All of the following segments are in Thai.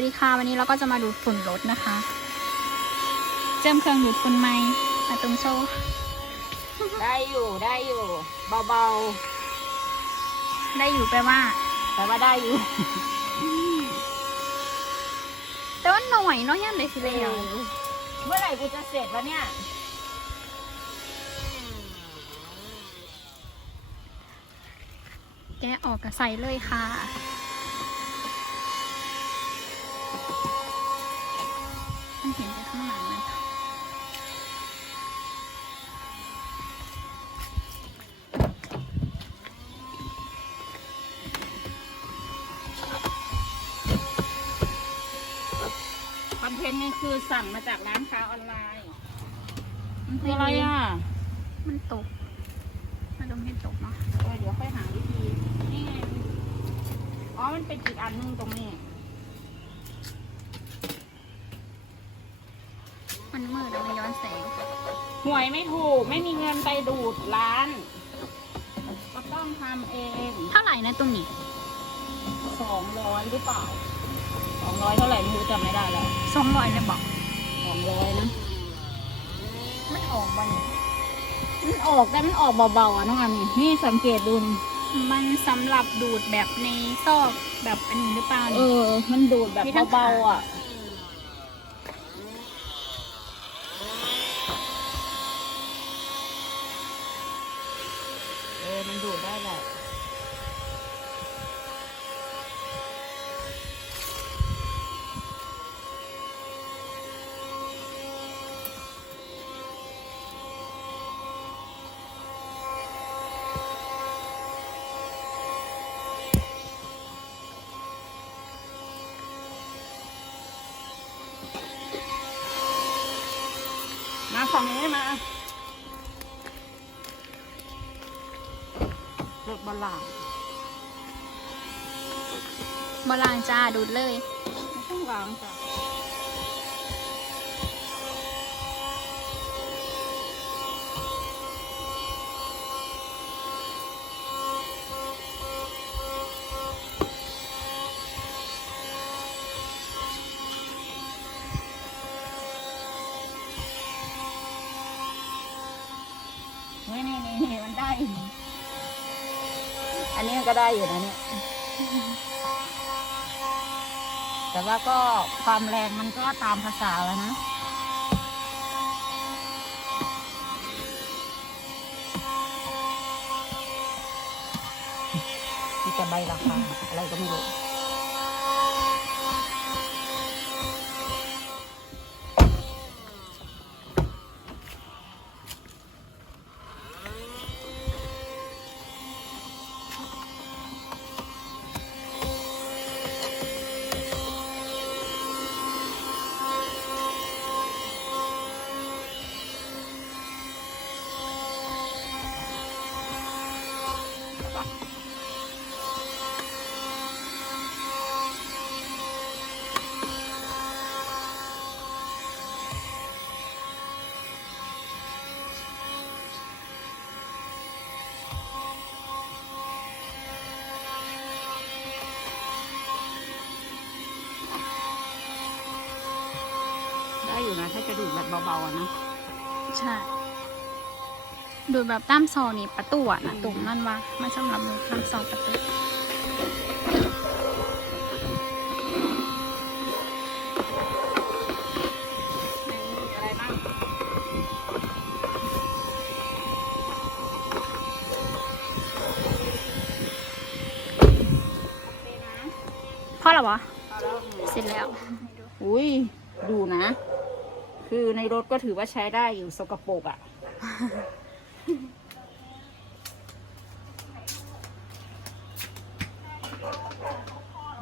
วัสดีค่ะวันนี้เราก็จะมาดูดฝุ่นรถนะคะ เจิมเครื่องดูดฝุ่นไหมมาตรงโชว์ได้อยู่ได้อยู่เบาได้อยู่แปลว่าๆแต่ว่าได้อยู่ แต่ว่าหน่อยเนาะย่ำเลยสิเลยอะเมื่อไหร่กูจะเสร็จวะเนี่ยแกะออกกับใส่เลยค่ะ มันเห็นแต่ข้างหลังนะคะ คอนเทนต์นี่คือ สั่งมาจากร้านค้าออนไลน์มันคืออะไรอะ มันตกมันต้องให้ตกเนาะเออเดี๋ยวค่อยหาวิธี นี่ไง อ๋อ มันเป็นอีกอันนึงตรงนี้ มันมืดแล้วมันย้อนแสง หวยไม่ถูก ไม่มีเงินไปดูดร้าน ก็ต้องทำเอง เท่าไหร่นะตรงนี้ สองร้อยหรือเปล่า สองร้อยเท่าไหร่ไม่รู้จำไม่ได้แล้วสองร้อยเลยบอกส องร้อยนะมันออกวันนี้มันออกแต่มันออกเบาๆอะน้องอันนี่นี่สังเกตดูนี่มันสำหรับดูดแบบในซอกแบบอันนี้หรือเปล่าเอนี่อมันดูดแบบมีทั้งเบาๆอะ เออ มันดูดได้แหละ ฝั่งนี้มาเลิกบอลลางบลางจ้าดูดเลยไม่ต้องล้างจ้ะ นี่นี่นี่มันได้ อันนี้มันก็ได้อยู่นะเนี่ย แต่ว่าก็ความแรงมันก็ตามภาษาแล้วนะมีแต่ใบราคาอะไรก็ไม่รู้ อยู่นะ ถ้าจะดูดแบบเบาๆอะนะใช่ ดูดแบบตามซอนี่ประตูอะนะตุ่มนั่นวะไม่สำหรับดูดตามซอประตูมีอะไรบ้างโอเคนะพอแล้ววะเอาแล้วเสร็จแล้ว อุ้ย ดูนะ คือในรถก็ถือว่าใช้ได้อยู่สกปรกอะ่ะ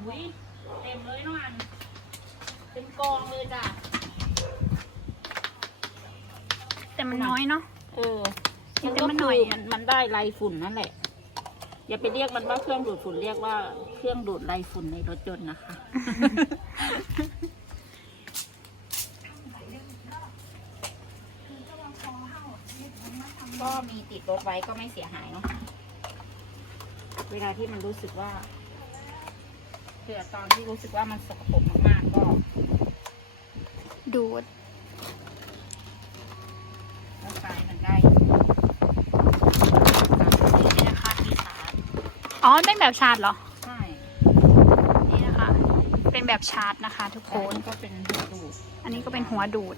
อุ้ยเต็มเลยน้องอันเต็มกองเลยจ้ะ แต่มันน้อยเนาะ เออจริมันงๆก็มันหคืน่อยออะมันมันได้ไรฝุ่นนั่นแหละ อย่าไปเรียกมันว่าเครื่องดูดฝุ่นเรียกว่าเครื่องดูดไรฝุ่นในรถยนต์นะคะ ก็มีติดรถไว้ก็ไม่เสียหายเนาะเวลาที่มันรู้สึกว่าเผื่อตอนที่รู้สึกว่ามันสกปรกมากๆก็ก็ดูดแล้วไฟมันได้นี่นะคะที่ชาร์จอ๋อมันเป็นแบบชาร์จเหรอ ใช่นี่นะคะ เป็นแบบชาร์จนะคะ ทุกคโคนนก็เป็นหัวดูด อันนี้ก็เป็นหัวดูด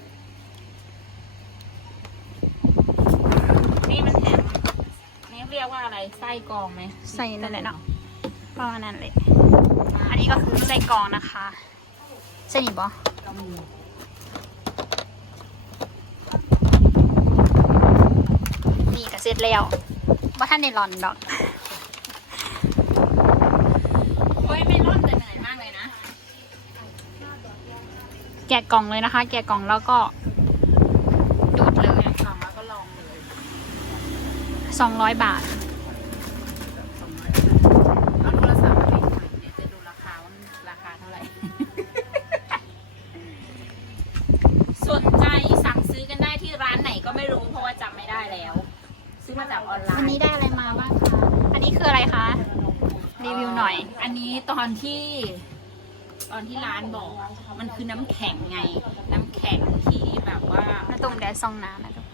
นี่มันแถมนี่เรี ยกว่าอะไรไส้กรองไหมใส่นั่นแหละเนาะประมาณนั้นเลยอันนี้ก็คือไส้กรองนะคะใช่นี่บอก็มีนี่ก็เสร็จแล้วว่าท่านในรอนดอกโอ้ยไม่ร่อนแต่เหนื่อยมากเลยนะ แกะกล่องเลยนะคะ แกะกล่องแล้วก็ดูดเลยกล่องแล้วก็ลองเลยสองร้อยบาท สองร้อยเอาโทรศัพท์มาให้หน่อยเดี๋ยวจะดูราคาว่ามันราคาเท่าไหร่ สนใจสั่งซื้อกันได้ที่ร้านไหนก็ไม่รู้เพราะว่าจำไม่ได้แล้ว ซื้อมาจากออนไล วัน น์ นี้ได้อะไรมาบ้างคะ อันนี้คืออะไรคะ รีวิวหน่อย อันนี้ ตอนที่ตอนที่ร้านบอกมันคือน้ำแข็งไง น้ำแข็งที่แบบว่า มาตรงแดดซองน้ำนะทุก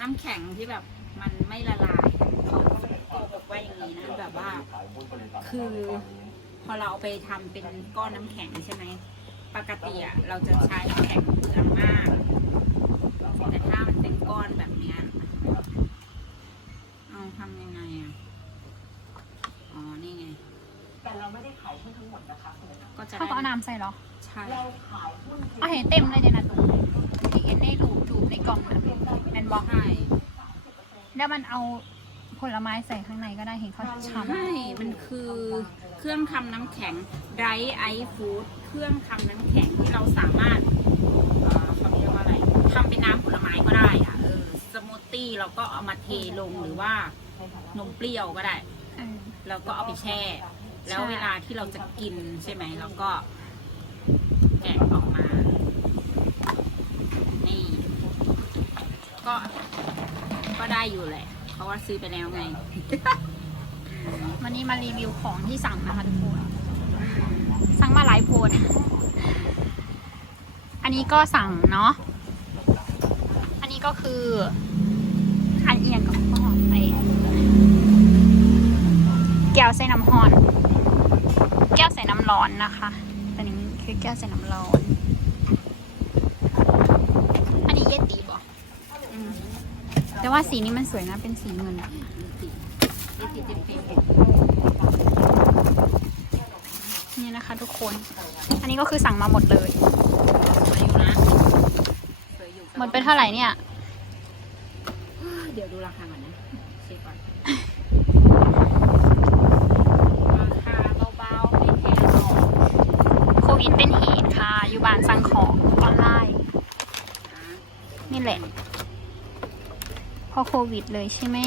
น้ำแข็งที่แบบมันไม่ละลายเขาโกหกว่าอย่างนี้นะแบบว่า คือ พอเราเอาไปทำเป็นก้อนน้ำแข็งใช่ไหมปกติอะเราจะใช้น้ำแข็งเปลืองมาก แต่ถ้ามันเป็นก้อนแบบเนี้ยเอาทำยังไงอะอ๋อนี่ไง แต่เราไม่ได้ขายหุ้นทั้งหมดนะคะคุณนะก็จะเขาก็เอาได้น้ำใส่เหรอใช่เราขายหุ้นเอาเห็นเต็มเลยเดี๋ยวนะตุ๊กที่เห็นในรูปรูปในกล่องนะแมนบอกใช่แล้วมันเอาผลไม้ใส่ข้างในก็ได้เห็นเขาชำใช่มันคือเครื่องทำน้ำแข็ง dry ice food เครื่องทำน้ำแข็งที่เราสามารถเอ่อเขาเรียกว่าอะไรทำเป็นน้ำผลไม้ก็ได้อะเออสมูทตี้เราก็เอามาเทลงหรือว่านมเปรี้ยวก็ได้ เออเราก็เอาไปแช่ แล้วเวลาที่เราจะกินใช่ไหมเราก็ แกะออกมา นี่ ก็ก็ได้อยู่แหละ เพราะว่าซื้อไปแล้วไง วันนี้มารีวิวของที่สั่งนะคะทุกคน สั่งมาหลายโพดอันนี้ก็สั่งเนาะ อันนี้ก็คือ อันเอียงกับพ่อไอแก้วใส่น้ำร้อน ร้อนนะคะอันนี้คือแก้วใส่น้ำร้อน อันนี้เยติบอกอืมแต่ว่าสีนี้มันสวยนะเป็นสีเงินนี่ติดนี่ติดเต็มนี่นะคะทุกคน อันนี้ก็คือสั่งมาหมดเลยๆอายุนะสวยอยู่หมดไปเท่าไหร่เนี่ย เดี๋ยวดูราคาก่อนนะเช็คก่อน ราคาเบาๆไม่แพงหรอก โค วิดเป็นเหตุค่ะอยู่บ้านสั่งของออนไลน์นี่แหละพอโควิดเลยใช่ไหม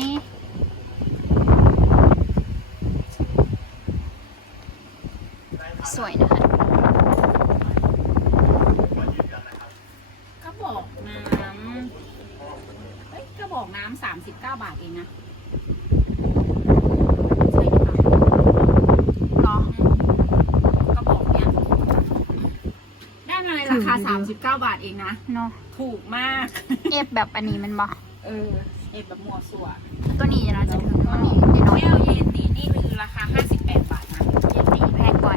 สวยนะคะกระบอกน้ำเฮ้ยกระบอกน้ำสามสิบเก้าบาทเองนะ ใช่หรือเปล่า เนาะ กระบอกเนี้ยได้มาในราคาสามสิ บเก้าบาทเองนะ เนาะถูกมาก เอฟแบบอันนี้มันบอกเออ เอฟแบบมัวสัวตัวนี้เราจะถึงตัวนี้ได้น้อยแก้วเยนตีนี่คือราคาห้าสิบแปดบาทนะเยติแพงกว่า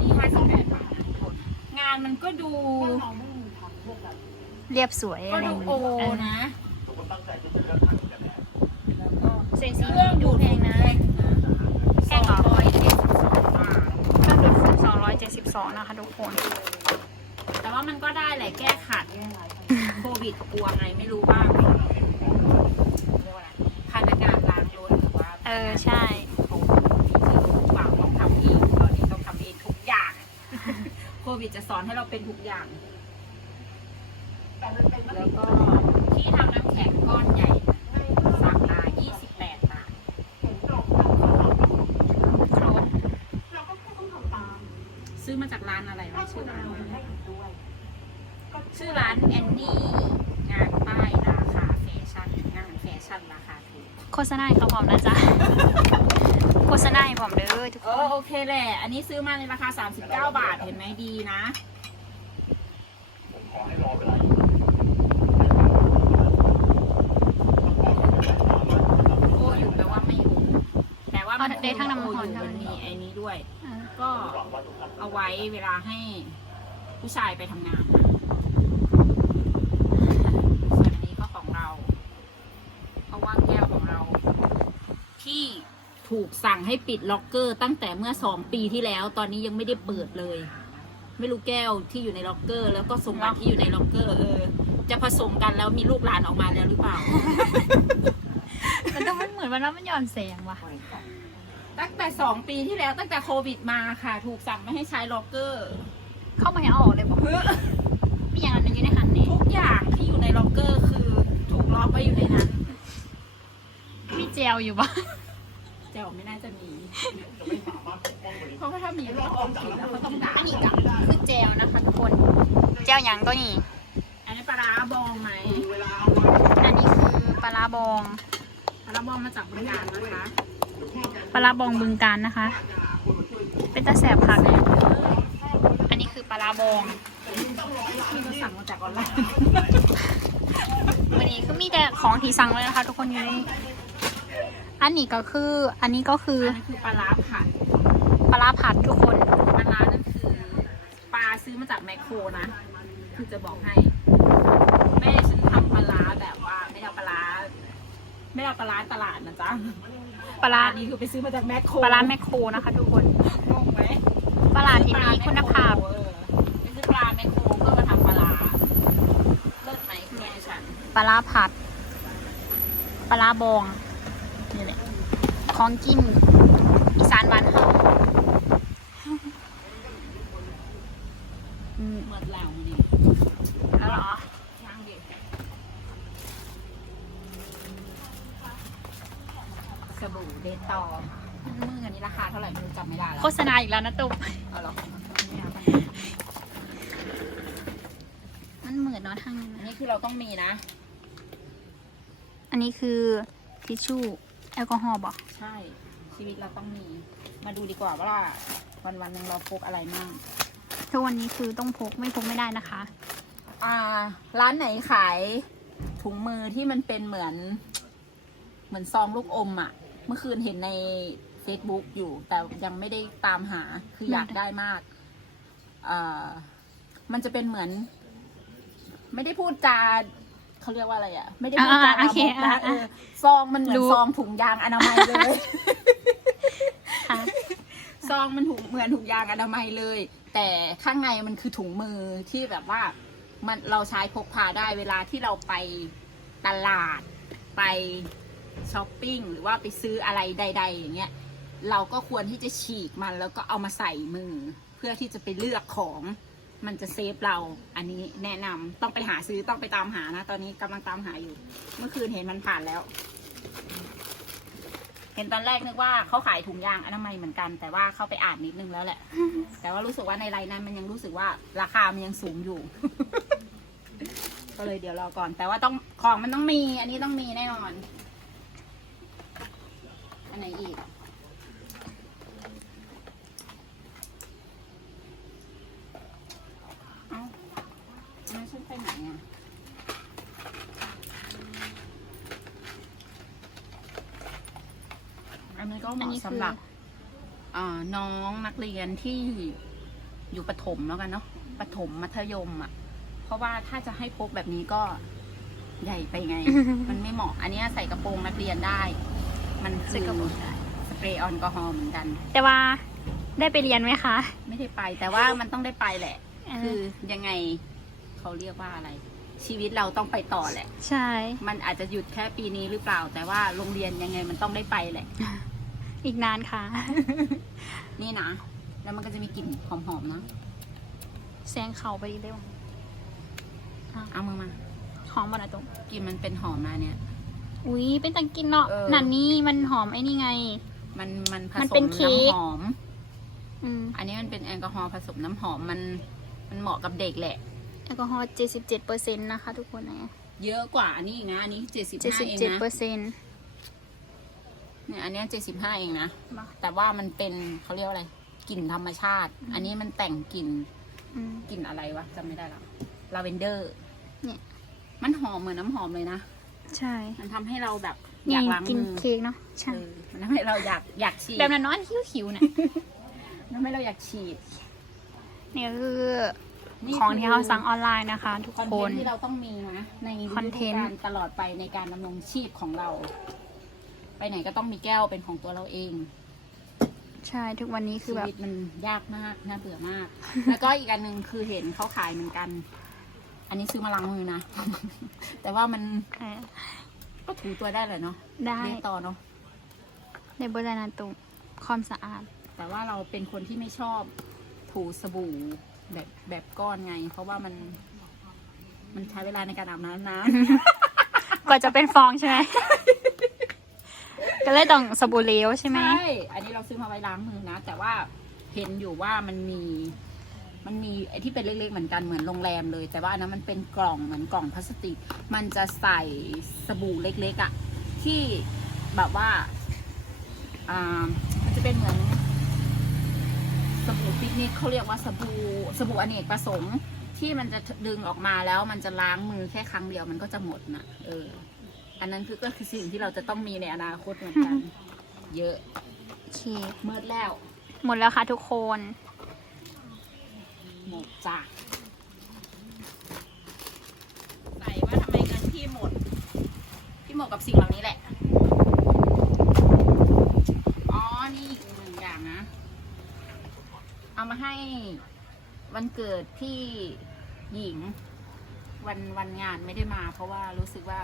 นี่ห้าสิบแปดบาทนะทุกคนงานมันก็ดู เราไม่มีทางเลือกแบบเรียบสวยก็อะไรอดูย่างโอนี้เออนะแล้วก็เซซีเครื่องดูดแพงนะแพงเหรอสองร้อยเจ็ดสิบสองบาทเครื่องดูดฝุ่น272 นะคะทุกคนแต่ ว่ามันก็ได้แหละแก้ขัดโควิดกลัวไงไม่รู้ว่าเรียกว่าอะไรพนักงานล้างรถหรือว่าเออใช่เขาจะรู้เปล่าต้องทำเองตอนนี้ต้องทำเองทุกอย่าง โควิดจะสอนให้เราเป็นทุกอย่างแต่มันเป็นมแล้ติวก็ที่ทำน้ำแข็งก้อนใหญ่สามลา28 บาท เห็นตรงกันก็เรา ครบ เราก็แค่ต้องทำตาม ซื้อมาจากร้านอะไรวะ ถ้าคุ ชื่อ ณ ร้าน เอา ว่า ให้อีกด้วย ชื่อร้านแอนนี่งานป้ายราคาแฟชั่นงานแฟชั่นราคาถูกโฆษณาให้เขาพร้อมนะจ๊ะ โฆษณาให้พร้อมเด้อทุกเอคอนโอเคแหละ อันนี้ซื้อมาในราคา 39 บาทเห็นไหมดีนะโอ้อยู่แปลว่าไม่อยู่แต่ว่ามันเอาได้ทั้งน้ำมันโอ้อยู่ทั้งมันมีไอ้นี้ด้วย อ่าก็เอาไว้เวลาให้ผู้ชายไปทำงานนะส่วนอันนี้ก็ของเรา เพราะว่าแก้วของเรา ที่ ถูกสั่งให้ปิดล็อกเกอร์ ตั้งแต่เมื่อสองปีที่แล้ว ตอนนี้ยังไม่ได้เปิดเลย ไม่รู้แก้วที่อยู่ในล็อกเกอร์ แล้วก็สมบัติที่อยู่ในล็อกเกอร์ เออ จะผสมกันแล้วมีลูกหลานออกมาแล้วหรือเปล่า มันต้องมันเหมือนมันว่ามันหย่อนแสงว่ะ ตั้งแต่สองปีที่แล้วตั้งแต่โควิดมาค่ะ ถูกสั่งไม่ให้ใช้ล็อกเกอร์ เข้ามาให้เอาออกเลยบอกเพื่อมีอย่างนั้นอยู่ในหันนี่ทุกอย่างที่อยู่ในล็อกเกอร์คือ ถูกล็อกไว้อยู่ในนั้น มีเจลอยู่ปะ เจ้าไม่น่าจะมีเพราะว่าถ้ามีก็ต้องผิดแล้วก็ต้องด่าอันนี้กับคือเจลนะคะทุกคนเจลอย่างตัวนี้ อันนี้ปลาร้าบองไหมอันนี้คือปลาร้าบอง ปลาร้าบองมาจากบึงการนะคะ ปลาร้าบองบึงการนะคะ เป็นตาแสบผักอันนี้คือปลาร้าบองที่เราสั่งมาจากออนไลน์วันนี้คือมีแต่ของที่สั่งเลยนะคะ ทุกคนอยู่ใน อันนี้ก็คือ อันนี้ก็คืออันนี้คือปลาร้าผัดปลาร้าผัดทุกคน ปลาร้านั่นคือปลาซื้อมาจากแมคโครนะ คือจะบอกให้แม่ฉันทำปลาร้าแบบว่า ไม่ได้เอาปลาร้าไม่ได้เอาปลาร้าตลาดนะจ๊ะปลาร้าอันนี้คือไปซื้อมาจากแมคโครปลาร้าแมคโครนะคะ ทุกคนงงไหมปลาร้าที่มีคุณภาพเออไปซื้อปลาแมคโครเพื่อมาทำปลาร้าเลิศไหมแม่ฉันปลาร้าผัด ปลาร้าบอง นี่แหละของกินอีสานบ้านเฮาอืมเมื่อแล้วนี่แล้วเหรอย่างเด็กสบู่เดตตอร์มืออันนี้ราคาเท่าไหร่ไม่รู้จำไม่ได้แล้วโฆษณาอีกแล้วนะตุ๊กเอาเหรอมันเหมือนเนาะทางนี้อันนี้คือเราต้องมีนะ อันนี้คือทิชชู่ แอลกอฮอล์บอกใช่ ชีวิตเราต้องมี มาดูดีกว่าว่าวันวันๆหนึ่งเราพกอะไรมั่งทุกวันนี้คือต้องพกไม่พกไม่ได้นะคะ อ่า ร้านไหนขายถุงมือที่มันเป็นเหมือน เหมือนซองลูกอมอะ่ะ เมื่อคืนเห็นใน Facebook อยู่ แต่ยังไม่ได้ตามหาคืออยากได้มากอ่ามันจะเป็นเหมือน ไม่ได้พูดจา เขาเรียกว่าอะไรอะ่ะ ไม่ได้พูดจาอ่าๆโอเคลามกนะอ่าๆเออซองมันเหมือนรู้ซองถุงยางอนามัยเลยค่ะ ซองมันถุงเหมือนถุงยางอนามัยเลย แต่ข้างในมันคือถุงมือที่แบบว่ามันเราใช้พกพาได้เวลาที่เราไปตลาดไปช้อปปิ้งหรือว่าไปซื้ออะไรใด ๆ อย่างเงี้ยเราก็ควรที่จะฉีกมันแล้วก็เอามาใส่มือ เพื่อที่จะไปเลือกของ มันจะเซฟเราอันนี้แนะนำต้องไปหาซื้อต้องไปตามหานะ ตอนนี้กำลังตามหาอยู่ เมื่อคืนเห็นมันผ่านแล้ว เห็นตอนแรกนึกว่าเขาขายถุงยางอนามัยเหมือนกัน แต่ว่าเข้าไปอ่านนิดนึงแล้วแหละ แต่ว่ารู้สึกว่าในไลน์นั้นมันยังรู้สึกว่าราคามันยังสูงอยู่ ก็เลยเดี๋ยวรอก่อน แต่ว่าต้องของมันต้องมี อันนี้ต้องมีแน่นอน อันไหนอีก เอ้าไม่ใช่ไปไหนอะ อันนี้ ก็เหอันมาะนี้คือ สำหรับอ่าน้องนักเรียนที่อยู่ประถมแล้วกันเนาะประถมมัธยมอะ่ะ เพราะว่าถ้าจะให้พกแบบนี้ก็ใหญ่ไปไง มันไม่เหมาะ อันเนี้ยใส่กระโปรงนักเรียนได้ มันคือใส่กระโปรงได้ สเปรย์แอลกอฮอล์เหมือนกัน แต่ว่าได้ไปเรียนไหมคะไม่ได้ไป แต่ว่ามันต้องได้ไปแหละเออคือยังไงเขาเรียกว่าอะไร ชีวิตเราต้องไปต่อแหละ ใช่ มันอาจจะหยุดแค่ปีนี้หรือเปล่า แต่ว่าโรงเรียนยังไงมันต้องได้ไปแหละ อีกนานค่ะ นี่นะ แล้วมันก็จะมีกลิ่นหอมๆนะแซงเข่าไปดีเร็วเอามือมา หอมบ่นะตรงกลิ่นมันเป็นหอมมาเนี่ย อุ้ยเป็นตังกินเนาะเออ นันนี่มันหอมไอ้นี่ไง มันมันผมันสเป็มนเค้ก น้ำหอม อืมอันนี้มันเป็นแอลกอฮอล์ผสมน้ำหอมมัน มันเหมาะกับเด็กแหละ แอลกอฮอล์77เปอร์เซ็นต์นะคะ ทุกคนนะเยอะกว่าอันนี้อีกนะ อันนี้เจ็ดสิบห้าเอง77นะ เปอร์เซ็นต์เนี่ยอันเนี้เจ็ดสิบห้าเองนะแต่ว่ามันเป็นเขาเรียกว่าอะไรกลิ่นธรรมชาติ อันนี้มันแต่งกลิ่นอืม กลิ่นอะไรวะจำไม่ได้แล้วลาเวนเดอร์เนี่ย มันหอมเหมือนน้ำหอมเลยนะ ใช่มันทำให้เราแบบอนี่ยากล้างกินมือเค้กเนาะใช่เออมันทำให้เราอยากอยากฉีดแบบนั้นเน้อยหิวๆเนี่ยทำให้เราอยากฉีดนี่ก็คือนี่ของที่เขาสั่งออนไลน์นะคะ ทุกคอนคเทนน ต์ที่เราต้องมีนะในคอนเทนต์ ฤดูกาลตลอดไปในการดำรงชีพของเรา ไปไหนก็ต้องมีแก้วเป็นของตัวเราเอง ใช่ทุกวันนี้คืชีอแบบ วิตมันยากมากน่าเบื่อมาก แล้วก็อีกอันหนึ่งคือเห็นเขาขายเหมือนกัน อันนี้ซื้อมาล้างมือนะ แต่ว่ามันเออก็ถูตัวได้เลยเนาะได้เรียกต่อเนาะ ในบริษัทตุความสะอาด แต่ว่าเราเป็นคนที่ไม่ชอบถูสบู่แบบแบบก้อนไง เพราะว่ามัน มันใช้เวลาในการอาบน้ำนะกว่าจะเป็นฟองใช่ไหม ก็เลยต้องสบู่เหลวใช่ไหม ใช่ อันนี้เราซื้อมาไว้ล้างมือนะ แต่ว่าเห็นอยู่ว่ามันมี มันมีไอที่เป็นเล็กๆเหมือนกันเหมือนโรงแรมเลย แต่ว่าอันนั้นมันเป็นกล่องเหมือนกล่องพลาสติก มันจะใส่สบู่เล็กๆอะ่ะ ที่แบบว่า อ่า มันจะเป็นเหมือนสบู่ปิกนิกเขาเรียกว่าสบู่สบู่อเนกประสงค์ ที่มันจะดึงออกมาแล้วมันจะล้างมือแค่ครั้งเดียวมันก็จะหมดน่ะ เออ อันนั้นคือก็คือสิ่งที่เราจะต้องมีในอนาคตเหมือนกัน เยอะโอเค เมื่อแล้ว หมดแล้วค่ะทุกคน หมดจ้ะใส่ว่าทำไมเงินพี่หมด พี่หมดกับสิ่งเหล่านี้แหละ อ๋อ นี่อีกหนึ่งอย่างนะ เอามาให้วันเกิดพี่หญิง วันวันงานไม่ได้มา เพราะว่ารู้สึกว่า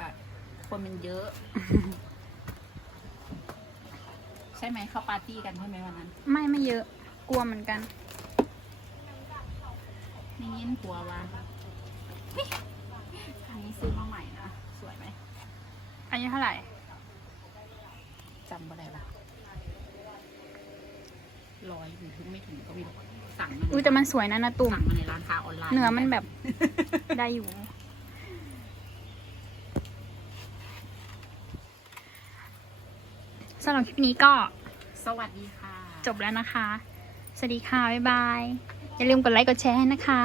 คนมันเยอะ ใช่ไหมเขาปาร์ตี้กันใช่ไหมวันนั้น ไม่ไม่เยอะ กลัวเหมือนกัน นี่ยินหัวว่าเฮ้ยอันนี้ซื้อมาใหม่นะ สวยไหมอันนี้เท่าไหร่จำบ่ได้ละร้อยหรือถึงไม่ถึงก็ไม่รู้สั่งมาอุ้ยแต่มันสวยนะนะตุ่มสั่งมาในร้านค้าออนไลน์ เนื้อมันแบบได้อยู่ สำหรับคลิปนี้ก็สวัสดีค่ะ จบแล้วนะคะ สวัสดีค่ะ บ๊ายบาย อย่าลืมกดไลค์กดแชร์ให้นะคะ